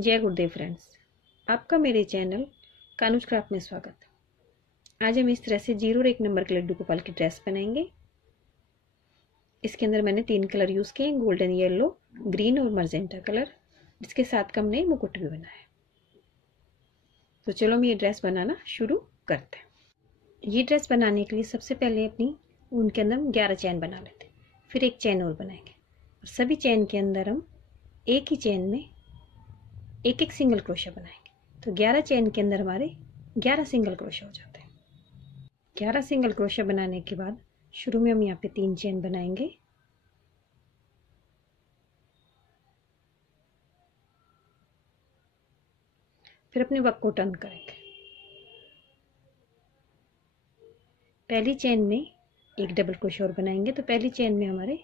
जय गुरुदेव फ्रेंड्स, आपका मेरे चैनल कानुज क्राफ्ट में स्वागत। आज हम इस तरह से 0 और 1 नंबर के लड्डू गोपाल की ड्रेस बनाएंगे। इसके अंदर मैंने 3 कलर यूज़ किए, गोल्डन, येलो, ग्रीन और मर्जेंटा कलर, जिसके साथ का हमने मुकुट भी बनाया है। तो चलो हम ये ड्रेस बनाना शुरू करते हैं। ये ड्रेस बनाने के लिए सबसे पहले अपनी ऊन के अंदर हम 11 चैन बना लेते हैं, फिर एक चैन और बनाएंगे और सभी चैन के अंदर हम एक ही चैन में एक एक सिंगल क्रोशा बनाएंगे। तो 11 चैन के अंदर हमारे 11 सिंगल क्रोशा हो जाते हैं। 11 सिंगल क्रोशा बनाने के बाद शुरू में हम यहाँ पे 3 चैन बनाएंगे, फिर अपने वर्क को टर्न करेंगे। पहली चैन में एक डबल क्रोशा और बनाएंगे, तो पहली चैन में हमारे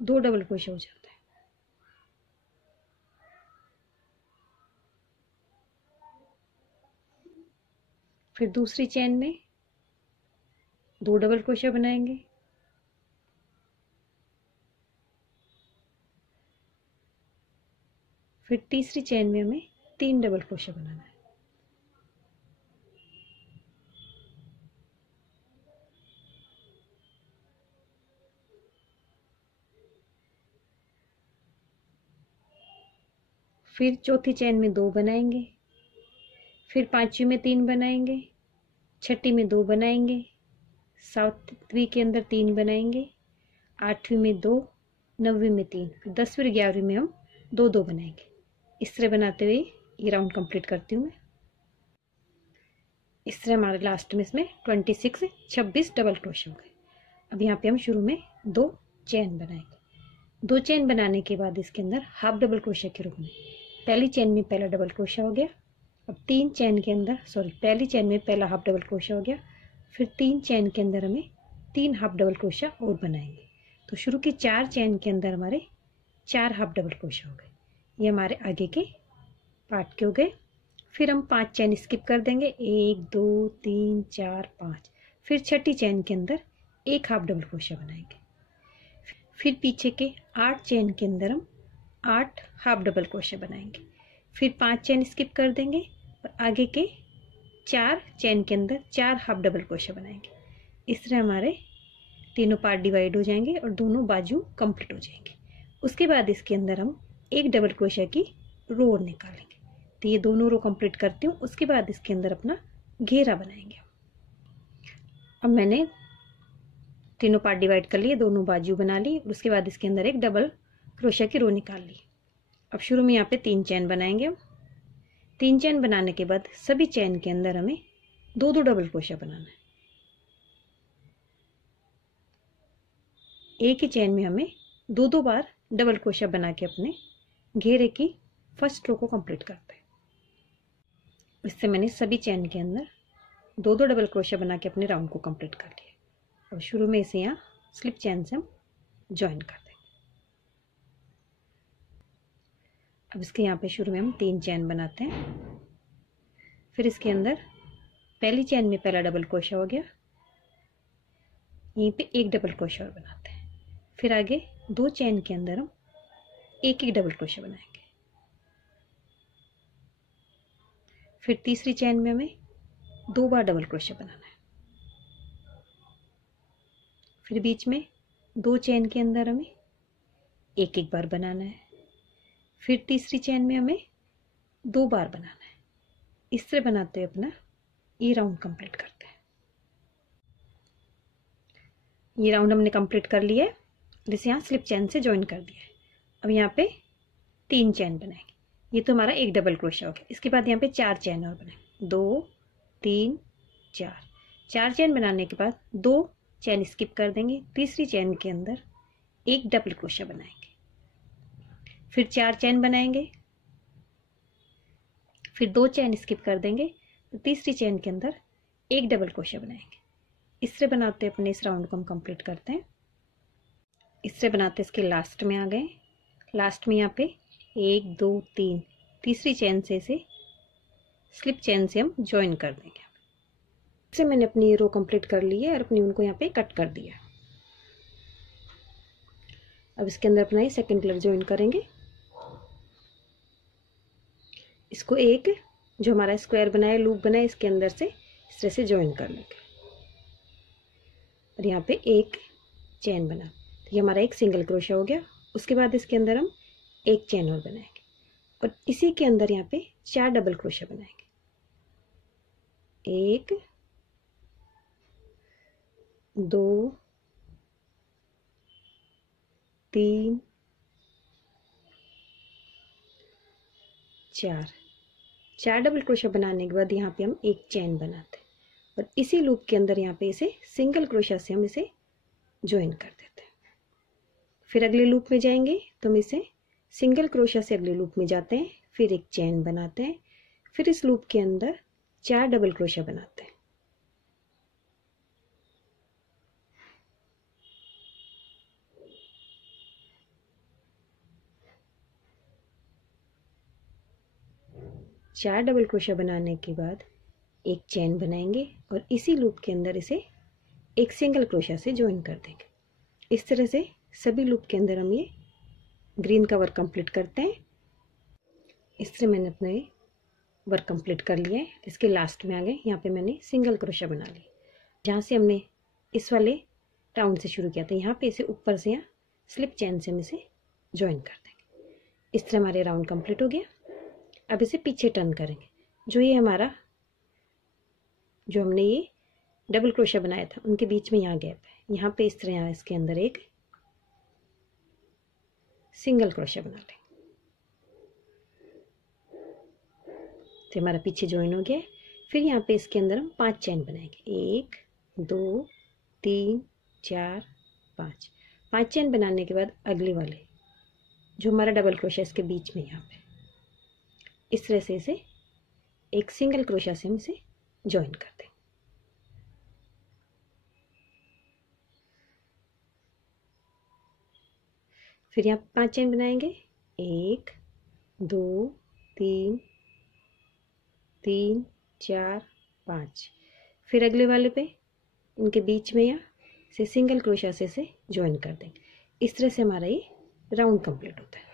2 डबल क्रोशा हो जाते हैं। फिर दूसरी चैन में 2 डबल क्रोशा बनाएंगे, फिर तीसरी चैन में हमें 3 डबल क्रोशा बनाना है। फिर चौथी चैन में 2 बनाएंगे, फिर पांचवी में 3 बनाएंगे, छठी में 2 बनाएंगे, सातवीं के अंदर 3 बनाएंगे, आठवीं में 2, नौवीं में 3, फिर 10वीं और 11वीं में हम 2-2 बनाएंगे। इस तरह बनाते हुए ये राउंड कंप्लीट करती हूँ मैं। इस तरह हमारे लास्ट में इसमें 26 डबल क्रोशा हो गए। अब यहाँ पे हम शुरू में 2 चैन बनाएंगे। 2 चैन बनाने के बाद इसके अंदर हाफ डबल क्रोशा के रूप में पहली चैन में पहला डबल क्रोशा हो गया। अब 3 चैन के अंदर पहली चैन में पहला हाफ डबल क्रोशा हो गया, फिर 3 चैन के अंदर हमें 3 हाफ डबल क्रोशा और बनाएंगे। तो शुरू की 4 चैन के अंदर हमारे 4 हाफ डबल क्रोशा हो गए। ये हमारे आगे के पार्ट के हो गए। फिर हम 5 चैन स्किप कर देंगे, 1 2 3 4 5। फिर छठी चैन के अंदर 1 हाफ डबल क्रोशा बनाएंगे। फिर पीछे के 8 चैन के अंदर हम 8 हाफ डबल क्रोशा बनाएंगे। फिर 5 चैन स्किप कर देंगे और आगे के 4 चैन के अंदर 4 हाफ डबल क्रोशा बनाएंगे। इस तरह हमारे तीनों पार्ट डिवाइड हो जाएंगे और दोनों बाजू कंप्लीट हो जाएंगे। उसके बाद इसके अंदर हम एक डबल क्रोशा की रो और निकालेंगे। तो ये दोनों रो कंप्लीट करती हूँ। उसके बाद इसके अंदर अपना घेरा बनाएंगे। अब मैंने तीनों पार्ट डिवाइड कर लिए, दोनों बाजू बना ली, उसके बाद इसके अंदर एक डबल क्रोशा की रो निकाल ली। अब शुरू में यहाँ पे 3 चैन बनाएंगे। 3 चैन बनाने के बाद सभी चैन के अंदर हमें 2-2 डबल क्रोशा बनाना है। एक ही चैन में हमें 2-2 बार डबल क्रोशा बना के अपने घेरे की फर्स्ट रो को कंप्लीट करते हैं। इससे मैंने सभी चैन के अंदर 2-2 डबल क्रोशा बना के अपने राउंड को कंप्लीट कर लिया। अब शुरू में इसे यहाँ स्लिप चैन से हम ज्वाइन कर देंगे। अब इसके यहाँ पे शुरू में हम 3 चैन बनाते हैं। फिर इसके अंदर पहली चैन में पहला डबल क्रोशा हो गया, यहीं पे एक डबल क्रोशा और बनाते हैं। फिर आगे 2 चैन के अंदर हम एक डबल क्रोशा बनाएंगे। फिर तीसरी चैन में हमें 2 बार डबल क्रोशा बनाना है। फिर बीच में 2 चैन के अंदर हमें एक बार बनाना है। फिर तीसरी चैन में हमें 2 बार बनाना है। इस तरह बनाते हुए अपना ये राउंड कंप्लीट करते हैं। ये राउंड हमने कंप्लीट कर लिया है, जिसे यहाँ स्लिप चैन से ज्वाइन कर दिया है। अब यहाँ पे 3 चैन बनाएंगे। ये तो हमारा एक डबल क्रोशा हो गया। इसके बाद यहाँ पे 4 चैन और बनाएंगे, 2 3 4। 4 चैन बनाने के बाद 2 चैन स्किप कर देंगे, तीसरी चैन के अंदर एक डबल क्रोशा बनाएंगे। फिर 4 चैन बनाएंगे, फिर 2 चैन स्किप कर देंगे, तो तीसरी चैन के अंदर एक डबल क्रोशा बनाएंगे। इस तरह बनाते अपने इस राउंड को हम कंप्लीट करते हैं। इस तरह बनाते इसके लास्ट में आ गए। लास्ट में यहाँ पे 1 2 3 तीसरी चैन से इसे स्लिप चैन से हम ज्वाइन कर देंगे। इससे मैंने अपनी रो कंप्लीट कर ली है और अपनी उनको यहाँ पे कट कर दिया। अब इसके अंदर अपना ये सेकंड कलर ज्वाइन करेंगे। इसको एक जो हमारा स्क्वायर बनाया, लूप बनाया, इसके अंदर से इस तरह से ज्वाइन कर लेंगे और यहाँ पे एक चेन बना। तो ये हमारा एक सिंगल क्रोशा हो गया। उसके बाद इसके अंदर हम एक चेन और बनाएंगे और इसी के अंदर यहाँ पे 4 डबल क्रोशा बनाएंगे। 1 2 3 4 डबल क्रोशा बनाने के बाद यहाँ पे हम एक चेन बनाते हैं और इसी लूप के अंदर यहाँ पे इसे सिंगल क्रोशा से हम इसे ज्वाइन कर देते हैं। फिर अगले लूप में जाएंगे तो हम इसे सिंगल क्रोशा से अगले लूप में जाते हैं, फिर एक चेन बनाते हैं, फिर इस लूप के अंदर 4 डबल क्रोशा बनाते हैं। चार डबल क्रोशा बनाने के बाद एक चेन बनाएंगे और इसी लूप के अंदर इसे एक सिंगल क्रोशा से ज्वाइन कर देंगे। इस तरह से सभी लूप के अंदर हम ये ग्रीन का वर्क कंप्लीट करते हैं। इस तरह मैंने अपना ये वर्क कंप्लीट कर लिया है। इसके लास्ट में आ गए, यहाँ पे मैंने सिंगल क्रोशा बना लिया। जहाँ से हमने इस वाले राउंड से शुरू किया था, यहाँ पे इसे ऊपर से यहाँ स्लिप चेन से हम इसे ज्वाइन कर देंगे। इस तरह हमारे राउंड कंप्लीट हो गया। अब इसे पीछे टर्न करेंगे। जो ये हमारा जो हमने ये डबल क्रोशा बनाया था उनके बीच में यहाँ गैप है, यहाँ पे इस तरह यहाँ इसके अंदर एक सिंगल क्रोशा बना लेंगे। तो हमारा पीछे ज्वाइन हो गया है। फिर यहाँ पे इसके अंदर हम 5 चेन बनाएंगे। 1 2 3 4 5। 5 चेन बनाने के बाद अगले वाले जो हमारा डबल क्रोशा इसके बीच में यहाँ पे इस तरह से इसे एक सिंगल क्रोशा से हम इसे ज्वाइन कर देंगे। फिर यहाँ 5 चेन बनाएंगे। 1 2 3 3 4 5। फिर अगले वाले पे इनके बीच में यहाँ से सिंगल क्रोशा से इसे ज्वाइन कर देंगे। इस तरह से हमारा ये राउंड कंप्लीट होता है।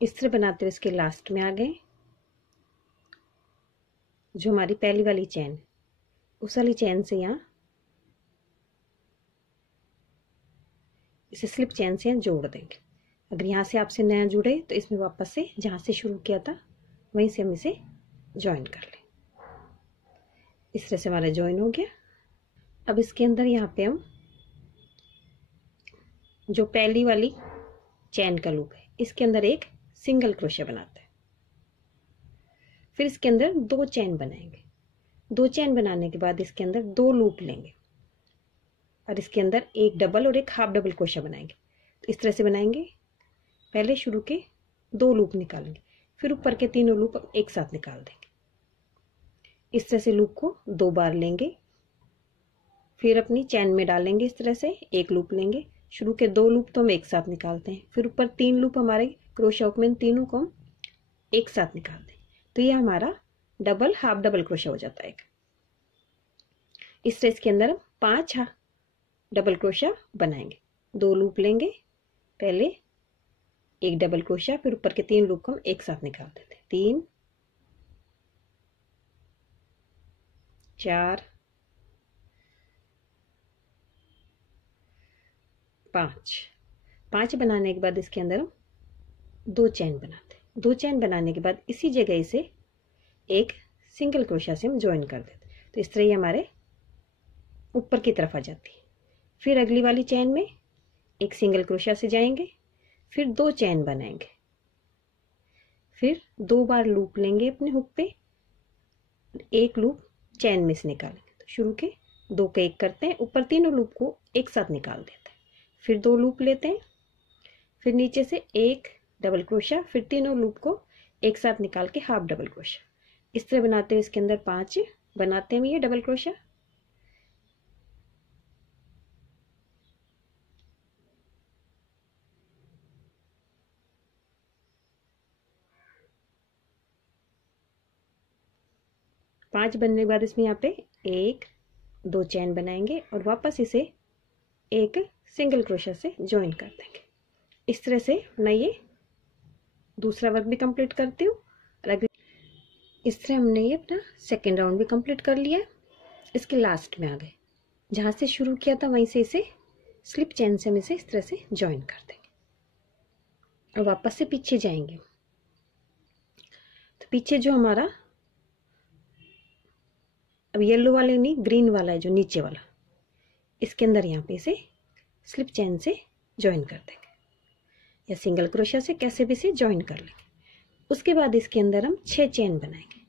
इस तरह बनाते हुए इसके लास्ट में आ गए। जो हमारी पहली वाली चेन उस वाली चेन से यहाँ इसे स्लिप चेन से यहाँ जोड़ देंगे। अगर यहाँ से आपसे नया जुड़े तो इसमें वापस से जहाँ से शुरू किया था वहीं से हम इसे ज्वाइन कर लें। इस तरह से हमारा ज्वाइन हो गया। अब इसके अंदर यहाँ पे हम जो पहली वाली चेन का लूप है इसके अंदर एक सिंगल क्रोशा बनाते हैं। फिर इसके अंदर 2 चेन बनाएंगे। 2 चेन बनाने के बाद इसके अंदर 2 लूप लेंगे और इसके अंदर एक डबल और एक हाफ डबल क्रोशा बनाएंगे। तो इस तरह से बनाएंगे। पहले शुरू के 2 लूप निकालेंगे, फिर ऊपर के तीनों लूप एक साथ निकाल देंगे। इस तरह से लूप को 2 बार लेंगे, फिर अपनी चेन में डालेंगे। इस तरह से एक लूप लेंगे। शुरू के 2 लूप तो हम एक साथ निकालते हैं, फिर ऊपर 3 लूप हमारे क्रोशा हुक में तीनों को हम एक साथ निकालते हैं। तो ये हमारा डबल हाफ डबल क्रोशा हो जाता है। इस तरह इसके अंदर हम 5 डबल क्रोशा बनाएंगे। 2 लूप लेंगे, पहले एक डबल क्रोशा, फिर ऊपर के 3 लूप को हम एक साथ निकाल देते हैं। 3 4 5 बनाने के बाद इसके अंदर हम 2 चेन बनाते हैं। 2 चेन बनाने के बाद इसी जगह से एक सिंगल क्रोशा से हम ज्वाइन कर देते हैं। तो इस तरह ये हमारे ऊपर की तरफ आ जाती है। फिर अगली वाली चेन में एक सिंगल क्रोशा से जाएंगे, फिर 2 चेन बनाएंगे, फिर 2 बार लूप लेंगे अपने हुक पे, एक लूप चेन में से निकालेंगे। तो शुरू के 2 का एक करते हैं, ऊपर तीनों लूप को एक साथ निकाल देते हैं। फिर 2 लूप लेते हैं, फिर नीचे से एक डबल क्रोशा, फिर तीनों लूप को एक साथ निकाल के हाफ डबल क्रोशा। इस तरह बनाते हैं। इसके अंदर 5 बनाते हैं ये डबल क्रोशा। पांच बनने के बाद इसमें यहाँ पे 1 2 चेन बनाएंगे और वापस इसे एक सिंगल क्रोशा से ज्वाइन कर देंगे। इस तरह से मैं ये दूसरा वर्क भी कंप्लीट करती हूँ इस तरह हमने ये अपना सेकेंड राउंड भी कंप्लीट कर लिया। इसके लास्ट में आ गए, जहाँ से शुरू किया था वहीं से इसे स्लिप चेन से हम इसे इस तरह से ज्वाइन कर देंगे और वापस से पीछे जाएंगे। तो पीछे जो हमारा अब येलो वाले नहीं, ग्रीन वाला है जो नीचे वाला, इसके अंदर यहाँ पे इसे स्लिप चेन से ज्वाइन कर देंगे या सिंगल क्रोशिया से कैसे भी इसे ज्वाइन कर लेंगे। उसके बाद इसके अंदर हम 6 चेन बनाएंगे,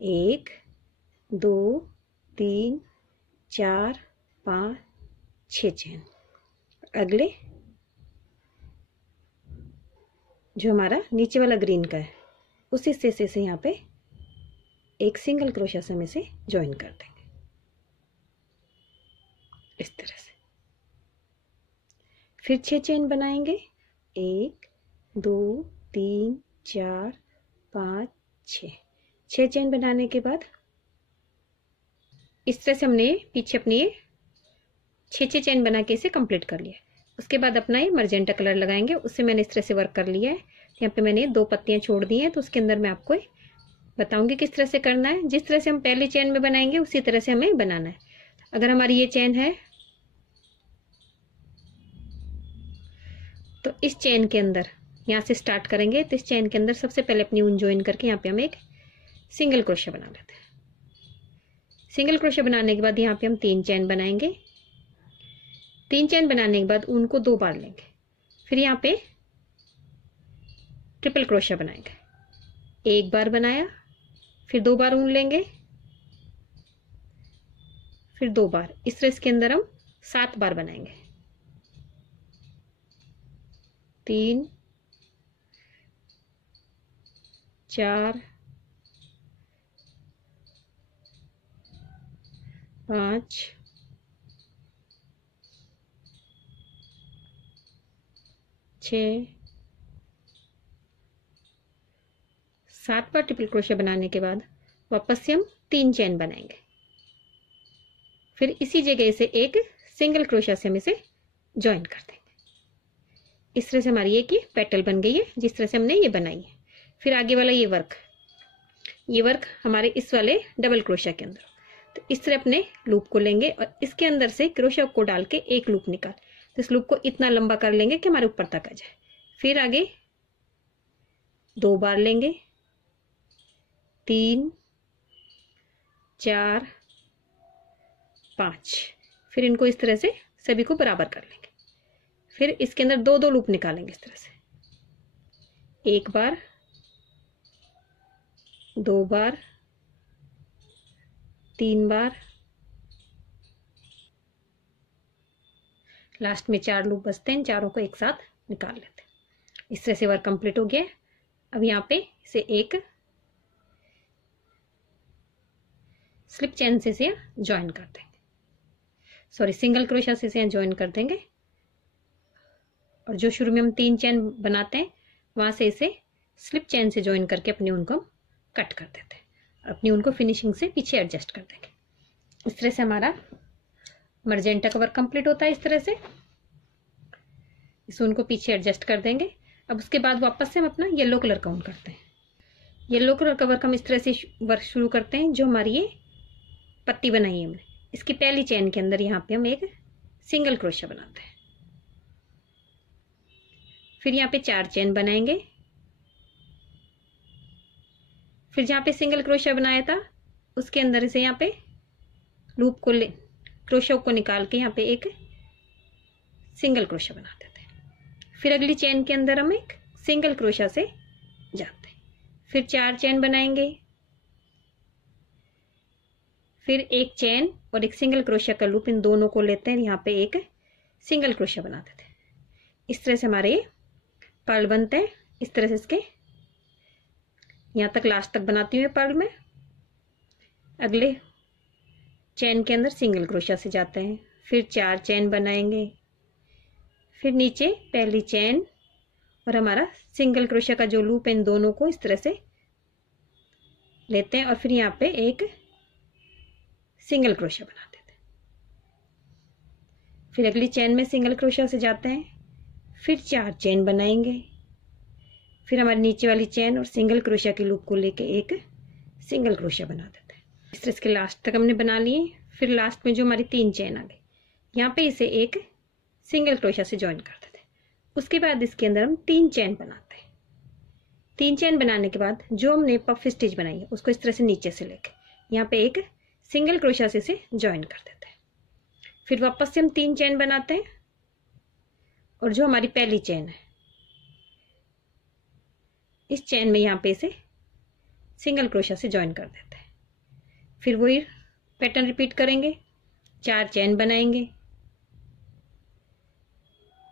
1 2 3 4 5 6 चेन। अगले जो हमारा नीचे वाला ग्रीन का है उस हिस्से से यहाँ पे एक सिंगल क्रोशिया से हम इसे ज्वाइन कर देंगे इस तरह से। फिर 6 चेन बनाएंगे, 1 2 3 4 5 6 चेन बनाने के बाद इस तरह से हमने पीछे अपनी ये 6 चेन बना के इसे कंप्लीट कर लिया। उसके बाद अपना ये मर्जेंटा कलर लगाएंगे, उससे मैंने इस तरह से वर्क कर लिया है। यहाँ पे मैंने 2 पत्तियां छोड़ दी हैं, तो उसके अंदर मैं आपको बताऊंगी किस तरह से करना है। जिस तरह से हम पहली चेन में बनाएंगे उसी तरह से हमें बनाना है। अगर हमारी ये चेन है तो इस चेन के अंदर यहाँ से स्टार्ट करेंगे, तो इस चेन के अंदर सबसे पहले अपनी ऊन ज्वाइन करके यहाँ पे हम एक सिंगल क्रोशिया बना लेते हैं। सिंगल क्रोशिया बनाने के बाद यहाँ पे हम 3 चेन बनाएंगे। 3 चेन बनाने के बाद ऊन को 2 बार लेंगे, फिर यहाँ पे ट्रिपल क्रोशिया बनाएंगे। 1 बार बनाया, फिर 2 बार ऊन लेंगे, फिर 2 बार। इस तरह इसके अंदर हम 7 बार बनाएंगे। 3 4 5 6 7 बार ट्रिपल क्रोशिया बनाने के बाद वापस से हम 3 चेन बनाएंगे। फिर इसी जगह से एक सिंगल क्रोशिया से हम इसे ज्वाइन कर देंगे। इस तरह से हमारी एक ये पेटल बन गई है, जिस तरह से हमने ये बनाई है। फिर आगे वाला ये वर्क हमारे इस वाले डबल क्रोशिया के अंदर। तो इस तरह अपने लूप को लेंगे और इसके अंदर से क्रोशिया को डाल के एक लूप निकाल, तो इस लूप को इतना लंबा कर लेंगे कि हमारे ऊपर तक आ जाए। फिर आगे 2 बार लेंगे, 3 4 5, फिर इनको इस तरह से सभी को बराबर कर लेंगे। फिर इसके अंदर 2 लूप निकालेंगे इस तरह से, 1 बार 2 बार 3 बार, लास्ट में 4 लूप बचते हैं, चारों को एक साथ निकाल लेते हैं। इस तरह से वर्क कंप्लीट हो गया। अब यहाँ पे इसे एक स्लिप चेन से इसे ज्वाइन कर देंगे, सॉरी सिंगल क्रोशिया से इसे ज्वाइन कर देंगे। और जो शुरू में हम 3 चेन बनाते हैं वहां से इसे स्लिप चेन से ज्वाइन करके अपनी ऊन को कट कर देते हैं और अपनी ऊन को फिनिशिंग से पीछे एडजस्ट कर देंगे। इस तरह से हमारा मर्जेंटा का वर्क कंप्लीट होता है। इस तरह से इस ऊन को पीछे एडजस्ट कर देंगे। अब उसके बाद वापस से हम अपना येलो कलर का ऊन करते हैं। येलो कलर का वर्क हम इस तरह से वर्क शुरू करते हैं। जो हमारी ये पत्ती बनाई है हमने, इसकी पहली चेन के अंदर यहाँ पे हम एक सिंगल क्रोशिया बनाते हैं। फिर यहाँ पे 4 चेन बनाएंगे। फिर जहाँ पे सिंगल क्रोशिया बनाया था उसके अंदर से यहाँ पे लूप को क्रोशिया को निकाल के यहाँ पे एक सिंगल क्रोशिया बना देते हैं। फिर अगली चेन के अंदर हम एक सिंगल क्रोशिया से जाते हैं। फिर 4 चेन बनाएंगे, फिर एक चेन और एक सिंगल क्रोशिया का लूप, इन दोनों को लेते हैं, यहाँ पे एक सिंगल क्रोशिया बना देते हैं। इस तरह से हमारे ये पर्ल बनते हैं। इस तरह से इसके यहाँ तक लास्ट तक बनाती हूँ पर्ल में। अगले चेन के अंदर सिंगल क्रोशिया से जाते हैं, फिर 4 चेन बनाएंगे, फिर नीचे पहली चेन और हमारा सिंगल क्रोशिया का जो लूप है इन दोनों को इस तरह से लेते हैं और फिर यहाँ पे एक सिंगल क्रोशिया बना देते हैं। फिर अगली चेन में सिंगल क्रोशिया से जाते हैं, फिर 4 चेन बनाएंगे, फिर हमारी नीचे वाली चेन और सिंगल क्रोशिया के लूप को लेके एक सिंगल क्रोशिया बना देते हैं। इस तरह इसके लास्ट तक हमने बना लिए। फिर लास्ट में जो हमारी 3 चेन आ गई, यहाँ पे इसे एक सिंगल क्रोशिया से ज्वाइन कर देते हैं। उसके बाद इसके अंदर हम 3 चेन बनाते हैं। 3 चेन बनाने के बाद जो हमने पफ स्टिच बनाई है उसको इस तरह से नीचे से लेके यहाँ पे एक सिंगल क्रोशिया से इसे ज्वाइन कर देते हैं। फिर वापस से हम 3 चेन बनाते हैं और जो हमारी पहली चेन है इस चेन में यहाँ पे इसे सिंगल क्रोशिया से ज्वाइन कर देते हैं। फिर वही पैटर्न रिपीट करेंगे, 4 चेन बनाएंगे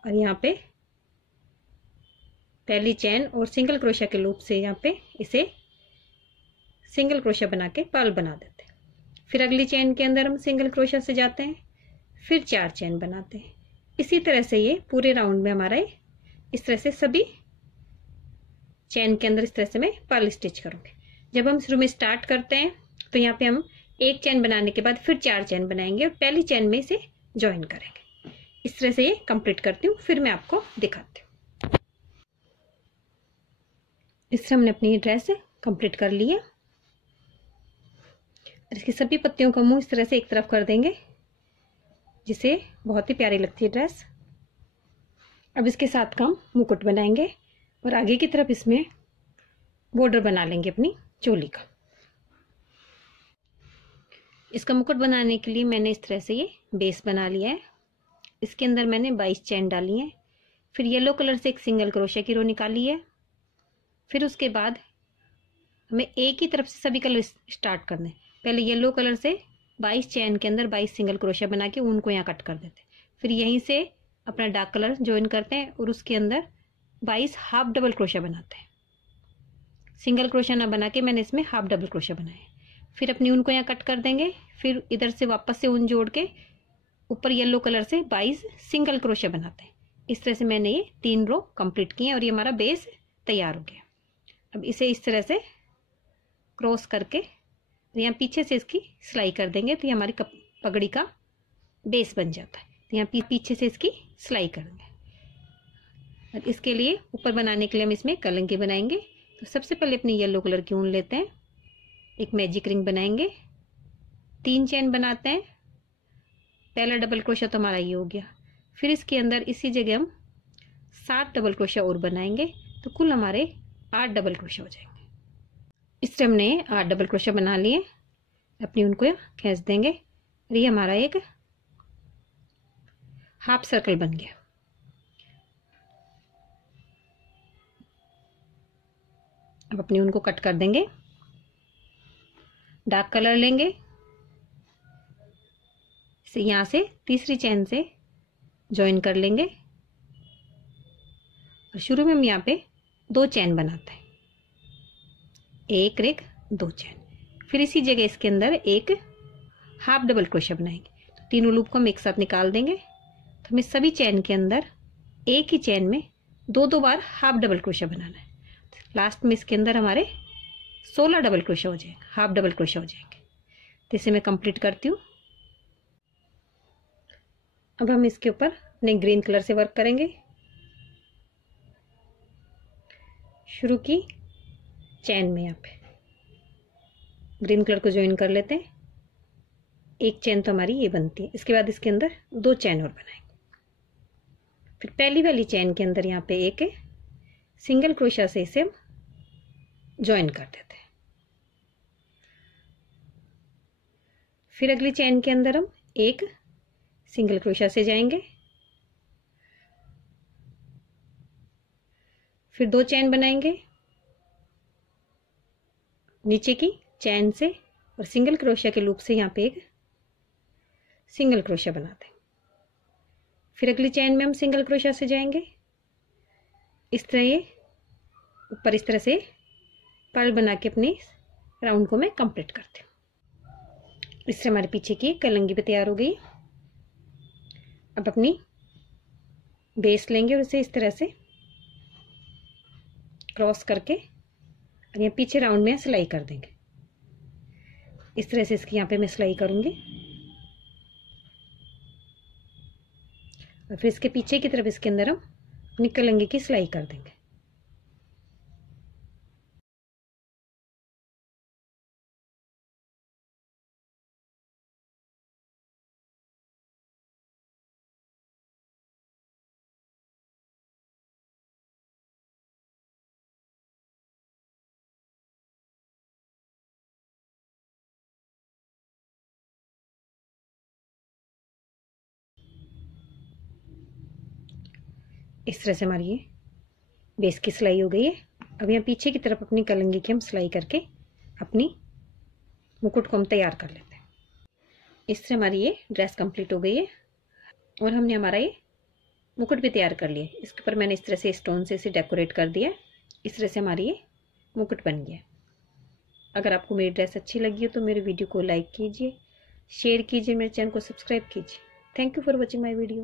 और यहाँ पे पहली चेन और सिंगल क्रोशिया के लूप से यहाँ पे इसे सिंगल क्रोशिया बना के पर्ल बना देते हैं। फिर अगली चेन के अंदर हम सिंगल क्रोशिया से जाते हैं, फिर 4 चेन बनाते हैं। इसी तरह से ये पूरे राउंड में हमारा इस तरह से सभी चेन के अंदर इस तरह से मैं पर्ल स्टिच करूंगी। जब हम शुरू में स्टार्ट करते हैं तो यहाँ पे हम एक चेन बनाने के बाद फिर 4 चेन बनाएंगे और पहली चेन में इसे ज्वाइन करेंगे। इस तरह से ये कंप्लीट करती हूँ, फिर मैं आपको दिखाती हूँ। इस तरह हमने अपनी ड्रेस कंप्लीट कर ली है। इसकी सभी पत्तियों का मुंह इस तरह से एक तरफ कर देंगे जिससे बहुत ही प्यारी लगती है ड्रेस। अब इसके साथ का हम मुकुट बनाएंगे और आगे की तरफ इसमें बॉर्डर बना लेंगे अपनी चोली का। इसका मुकुट बनाने के लिए मैंने इस तरह से ये बेस बना लिया है। इसके अंदर मैंने 22 चेन डाली है। फिर येलो कलर से एक सिंगल क्रोशिया की रो निकाली है। फिर उसके बाद हमें एक ही तरफ से सभी कलर स्टार्ट करने। पहले येलो कलर से 22 चेन के अंदर 22 सिंगल क्रोशिया बना के उनको यहाँ कट कर देते हैं। फिर यहीं से अपना डार्क कलर ज्वाइन करते हैं और उसके अंदर 22 हाफ डबल क्रोशिया बनाते हैं। सिंगल क्रोशिया ना बना के मैंने इसमें हाफ डबल क्रोशिया बनाए। फिर अपनी ऊन को यहाँ कट कर देंगे। फिर इधर से वापस से ऊन जोड़ के ऊपर येलो कलर से 22 सिंगल क्रोशिया बनाते हैं। इस तरह से मैंने ये 3 रो कंप्लीट किए और ये हमारा बेस तैयार हो गया। अब इसे इस तरह से क्रॉस करके यहाँ पीछे से इसकी सिलाई कर देंगे तो ये हमारी पगड़ी का बेस बन जाता है। तो यहाँ पीछे से इसकी सिलाई करेंगे और इसके लिए ऊपर बनाने के लिए हम इसमें कलंकी बनाएंगे। तो सबसे पहले अपनी येलो कलर की ऊन लेते हैं, एक मैजिक रिंग बनाएंगे, 3 चेन बनाते हैं। पहला डबल क्रोशिया तो हमारा ये हो गया। फिर इसके अंदर इसी जगह हम 7 डबल क्रोशिया और बनाएंगे तो कुल हमारे 8 डबल क्रोशिया हो जाएंगे। इस तरह हमने 8 डबल क्रोशिया बना लिए। अपनी उनको खींच देंगे और ये हमारा एक हाफ सर्कल बन गया। अब अपनी उनको कट कर देंगे। डार्क कलर लेंगे, इसे यहाँ से तीसरी चेन से ज्वाइन कर लेंगे और शुरू में हम यहाँ पे 2 चेन बनाते हैं, एक रेग 2 चेन। फिर इसी जगह इसके अंदर एक हाफ डबल क्रोशिया बनाएंगे। तो तीनों लूप को हम एक साथ निकाल देंगे। तो हमें सभी चेन के अंदर एक ही चेन में 2-2 बार हाफ डबल क्रोशिया बनाना है। लास्ट में इसके अंदर हमारे 16 डबल क्रोशिया हो जाएंगे, हाफ डबल क्रोशिया हो जाएंगे। तो इसे मैं कंप्लीट करती हूँ। अब हम इसके ऊपर अपने ग्रीन कलर से वर्क करेंगे। शुरू की चेन में यहाँ पे ग्रीन कलर को ज्वाइन कर लेते हैं। एक चेन तो हमारी ये बनती है। इसके बाद इसके अंदर 2 चेन और बनाएंगे। फिर पहली वाली चेन के अंदर यहाँ पे एक सिंगल क्रोशिया से इसे हम ज्वाइन कर देते हैं। फिर अगली चेन के अंदर हम एक सिंगल क्रोशिया से जाएंगे। फिर 2 चेन बनाएंगे नीचे की चेन से और सिंगल क्रोशिया के लूप से यहाँ पे एक सिंगल क्रोशिया बनाते हैं। फिर अगली चेन में हम सिंगल क्रोशिया से जाएंगे। इस तरह ये ऊपर इस तरह से पर्ल बना के अपनी राउंड को मैं कंप्लीट करती हूँ। इससे हमारे पीछे की कलंगी भी तैयार हो गई। अब अपनी बेस लेंगे और इसे इस तरह से क्रॉस करके और यहाँ पीछे राउंड में सिलाई कर देंगे। इस तरह से इसकी यहाँ पे मैं सिलाई करूंगी और फिर इसके पीछे की तरफ इसके अंदर हम अपनी कलंगी की सिलाई कर देंगे। इस तरह से हमारी ये बेस की सिलाई हो गई है। अब यहाँ पीछे की तरफ अपनी कलंगी की हम सिलाई करके अपनी मुकुट को हम तैयार कर लेते हैं। इस तरह हमारी ये ड्रेस कंप्लीट हो गई है और हमने हमारा ये मुकुट भी तैयार कर लिया। इसके ऊपर मैंने इस तरह से स्टोन से इसे डेकोरेट कर दिया। इस तरह से हमारी ये मुकुट बन गया। अगर आपको मेरी ड्रेस अच्छी लगी हो तो मेरे वीडियो को लाइक कीजिए, शेयर कीजिए, मेरे चैनल को सब्सक्राइब कीजिए। Thank you for watching my video.